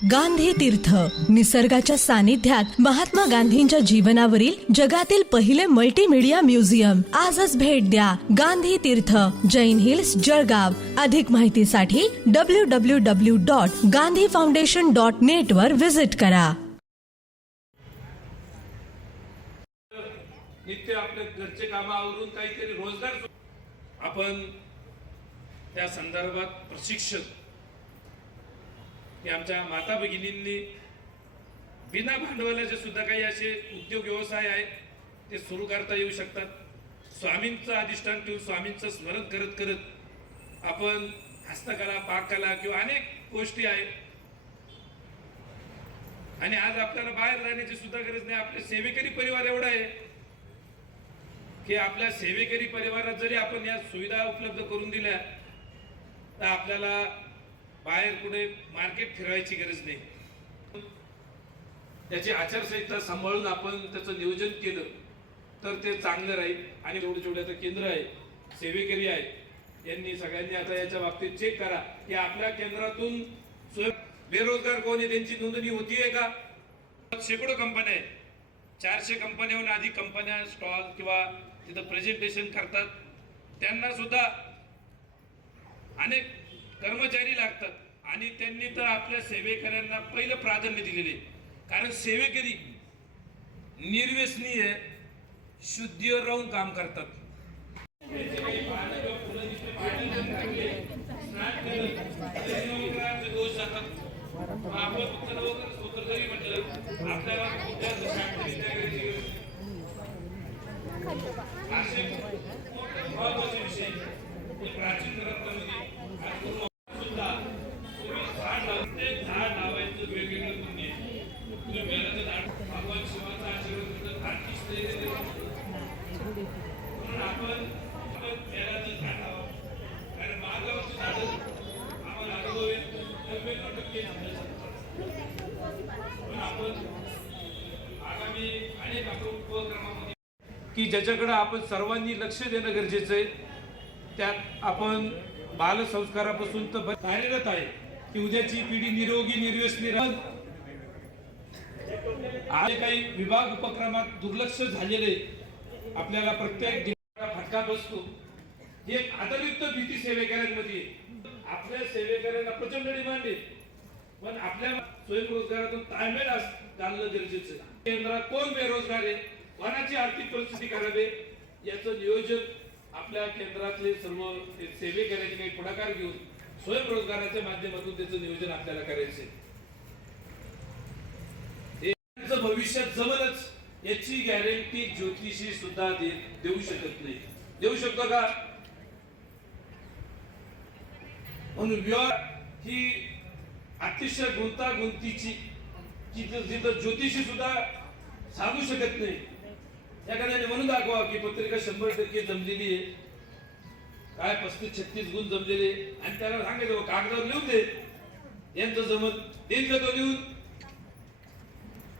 गांधी तीर्थ, निसर्गाच्या सानिध्यात महात्मा गांधींच्या जीवनावरील जगातील पहिले मल्टीमीडिया म्युझियम. आजच भेट द्या. गांधी तीर्थ, जैन हिल्स, जळगाव. अधिक माहितीसाठी www.gandhifoundation.net वर विजिट करा. नित्य आपले घरचे काम आवरून काहीतरी रोजगार आपण त्या संदर्भात प्रशिक्षण की आमच्या माता भगिनींनी बिना भांडवलाचे सुद्धा काही असे उद्योग व्यवसाय आहेत ते सुरू करता येऊ शकतात. स्वामींचं अधिष्ठान ठेवून स्वामींचं स्मरण करत करत आपण हस्तकला, पाककला किंवा अनेक गोष्टी आहेत. आणि आज आपल्याला बाहेर जाण्याची सुद्धा गरज नाही. आपले सेवेकरी परिवार एवढा आहे की आपल्या सेवेकरी परिवारात जरी आपण या सुविधा उपलब्ध करून दिल्या तर आपल्याला बाहेर कुठे मार्केट फिरवायची गरज नाही. त्याची आचारसंहिता सांभाळून आपण त्याचं नियोजन केलं तर ते चांगलं राहील. आणि जेवढे जेवढे आता केंद्र आहे, सेवेकरी आहे, यांनी सगळ्यांनी आता याच्या बाबतीत चेक करा की आपल्या केंद्रातून बेरोजगार कोण आहे त्यांची नोंदणी होतीये का. शेकडो कंपन्या आहेत, 400 कंपन्याहून अधिक कंपन्या स्टॉल किंवा तिथं प्रेझेंटेशन करतात. त्यांना सुद्धा अनेक कर्मचारी लागतात आणि त्यांनी तर आपल्या सेवेकऱ्यांना पहिलं प्राधान्य दिलेले. कारण सेवेकरी निर्व्यसनीय, शुद्धीवर राहून काम करतात. दोष जातात. आपण फक्त स्वतः जरी म्हटलं आपल्याला असे महत्वाचे विषय प्राचीन ग्रंथामध्ये झाड लावायचं वेगवेगळं पुण्य. तुम्ही बेलाचं झाड, भगवान शिवाचा आशीर्वाद म्हणून आपण बेलाचं झाड लावा. कारण मागावरचं झाड आम्हाला अनुभव आहे 99% आपण आगामी अनेक आपण उपक्रमामध्ये की ज्याच्याकडे आपण सर्वांनी लक्ष देणं गरजेचं आहे. त्यात आपण बालसंस्कारापासून तर कार्यरत आहे की उद्याची पिढी निरोगी निर्व्यसनी राहत. आज काही विभाग उपक्रमात दुर्लक्ष झालेले आपल्याला प्रत्येक जिल्ह्याला फटका बसतो. एक आदरयुक्त भीती सेवेकऱ्यांमध्ये. आपल्या सेवेकऱ्यांना प्रचंड डिमांड आहे, पण आपल्या स्वयंरोजगारातून ताळमेळ घालणं गरजेचं आहे. केंद्रात कोण बेरोजगार आहे, कोणाची आर्थिक परिस्थिती खराब आहे, याचं नियोजन आपल्या केंद्रातले सर्व सेवेकऱ्यांनी काही पुढाकार घेऊन स्वयंरोजगाराच्या माध्यमातून त्याचं नियोजन आपल्याला करायचंय. भविष्यात जमलच याची गॅरंटी ज्योतिषी सुद्धा देऊ शकत नाही. देऊ शकतो का? म्हणून विवाह ही अतिशय गुंतागुंतीची जिथं ज्योतिषी सुद्धा सांगू शकत नाही. एखाद्याने म्हणून दाखवा की पत्रिका 100% जमलेली आहे, काय 35-36 गुण जमलेले, आणि त्याला सांगायचं कागदावर लिहून दे यांचं जमत देईल का तो लिहून.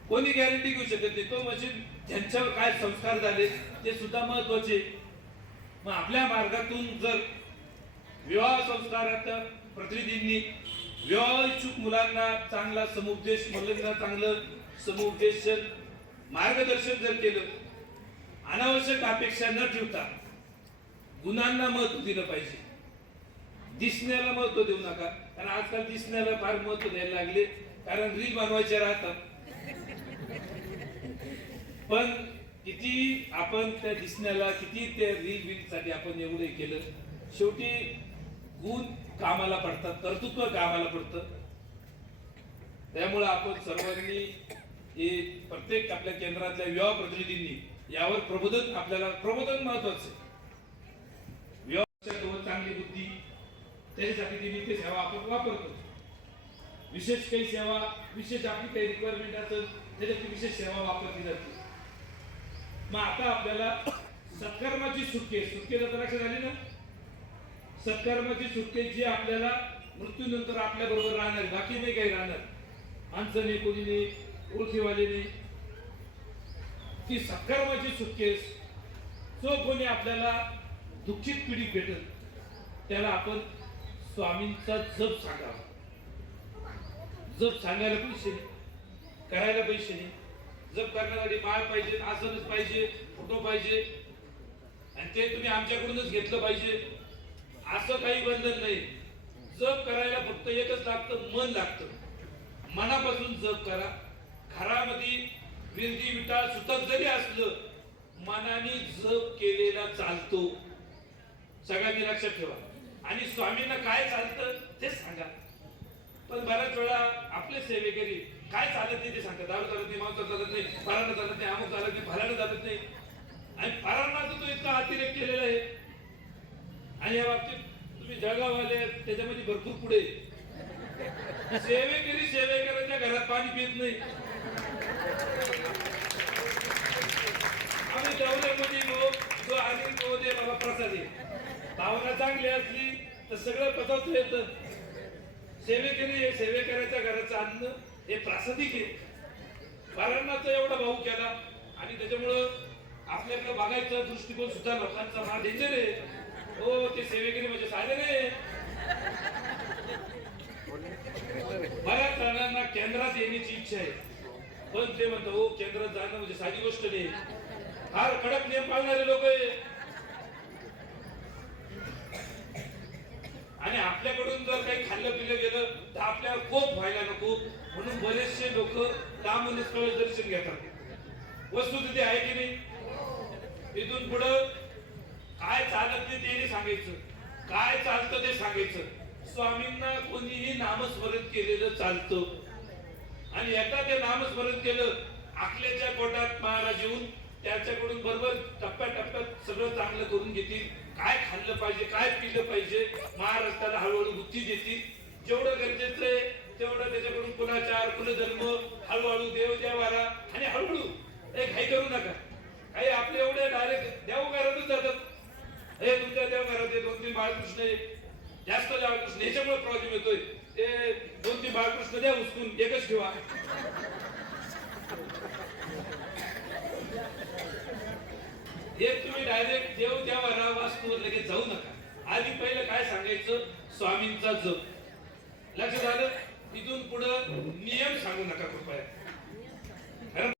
कोणी गॅरंटी घेऊ शकत नाही. तो मशीन त्यांच्यावर काय संस्कार झाले ते सुद्धा महत्वाचे. मग आपल्या मार्गातून जर विवाह संस्कारात प्रतिनिधींनी विवाह इच्छुक मुलांना चांगला समुपदेश, मुलांना चांगलं समुपदेशन, मार्गदर्शन जर केलं, अनावश्यक अपेक्षा न ठेवता गुणांना महत्व दिलं पाहिजे. दिसण्याला महत्व देऊ नका. कारण आजकाल दिसण्याला फार महत्व द्यायला लागले, कारण रील बनवायचे राहतात. पण किती आपण त्या दिसण्याला, किती त्या रील बिल साठी आपण एवढे केलं, शेवटी गुण कामाला पडतात, कर्तृत्व कामाला पडतं. त्यामुळे आपण सर्वांनी प्रत्येक आपल्या केंद्रातल्या विवाह प्रतिनिधींनी यावर प्रबोधन, आपल्याला प्रबोधन महत्वाचं आहे. विवाहाच्या चांगली बुद्धी त्याच्यासाठी नित्य सेवा आपण वापरतो. विशेष काही सेवा, विशेष आपली काही रिक्वायरमेंट असेल त्याच्याची विशेष सेवा वापरली जाते. मग आता आपल्याला सत्कर्माची सुटके तर लक्षात आली ना. सत्कर्माची सुटके जी आपल्याला मृत्यूनंतर आपल्या बरोबर राहणार, बाकी नाही काही राहणार, माणसं नाही, कोणी नाही, ओळखीवाले नाही. ती सत्कर्माची सुटकेस जो कोणी आपल्याला दुःखित पीडित भेटत त्याला आपण स्वामींचा जप सांगावा. जप सांगायला पैसे नाही, करायला पैसे नाही. जप करण्यासाठी माळ पाहिजे, आसनच पाहिजे, फोटो पाहिजे, आणि ते तुम्ही आमच्याकडूनच घेतलं पाहिजे असं काही बंधन नाही. जप करायला फक्त एकच लागतं, मन लागतं. मनापासून जप करा. घरामध्ये विरदी विटाळ सुतक जरी असलं, मनाने जप केलेला चालतो. सगळ्यांनी लक्षात ठेवा. आणि स्वामींना काय चालतं ते सांगा. पण बऱ्याच वेळा आपले सेवेकरी काय चालत नाही ते सांगतात. दारू चालत नाही, मांस चालत नाही, पारायण चालत नाही, अमुक चालत नाही, फलाणं चालत नाही. आणि पारायणाचा तो इतका अतिरेक केलेला आहे. आणि या बाबतीत तुम्ही जळगाववाले त्याच्यामध्ये भरपूर पुढे. सेवेकरी सेवेकरांच्या घरात पाणी पित नाही. आम्ही देवळामध्ये जो आधी तो दे बाबा प्रसादी. भावना चांगली असली तर सगळं पचवता येतं. सेवेकरी सेवेकराच्या घराचं अन्न हे प्रासादिक आहे. पारायणाचा एवढा भाऊ केला आणि त्याच्यामुळं आपल्याकडे बघायचा दृष्टिकोन सुद्धा लोकांचा फार डेंजर आहे. हो, ते सेवेकरी म्हणजे साधे नाही. बऱ्याच जणांना केंद्रात येण्याची इच्छा आहे, पण ते म्हणतात हो केंद्रात जाणं म्हणजे साधी गोष्ट नाही. फार कडक नियम पाळणारे लोक आहे. आणि आपल्याकडून जर काही खाल्लं पिल्लं गेलं तर आपल्याला कोप व्हायला नको म्हणून बरेचसे लोक लांबूनच कळस दर्शन घेतात. वस्तुस्थिती आहे की नाही? इथून पुढं काय चालत नाही ते सांगायचं, काय चालतं ते सांगायचं. स्वामींना कोणीही नामस्मरण केलेलं चालतं. आणि एकदा ते नामस्मरण केलं, आखल्याच्या कोटात महाराज येऊन त्याच्याकडून बरोबर टप्प्याटप्प्यात सगळं चांगलं करून घेतील. काय खाल्लं पाहिजे, काय पिलं पाहिजे, महाराष्ट्राला हळूहळू बुद्धी देतील. जेवढं गरजेचं आहे तेवढं त्याच्याकडून कुलाचार कुलधर्म हळूहळू देव देवारा. आणि हळूहळू घाई करू नका. काही आपले एवढे डायरेक्ट देवघरातच जातात. हे तुमच्या देवघरात 2-3 बाळकृष्ण आहे, जास्त बाळकृष्ण, ह्याच्यामुळे प्रॉब्लेम येतोय. ते 2-3 बाळकृष्ण द्या उचकून, एकच ठेवा. हे तुम्ही डायरेक्ट देव देवारा वास्तूवर लगेच जाऊ नका. आधी पहिलं काय सांगायचं, स्वामींचा जप. लक्षात आलं? इथून पुढे नियम सांगू नका कृपया.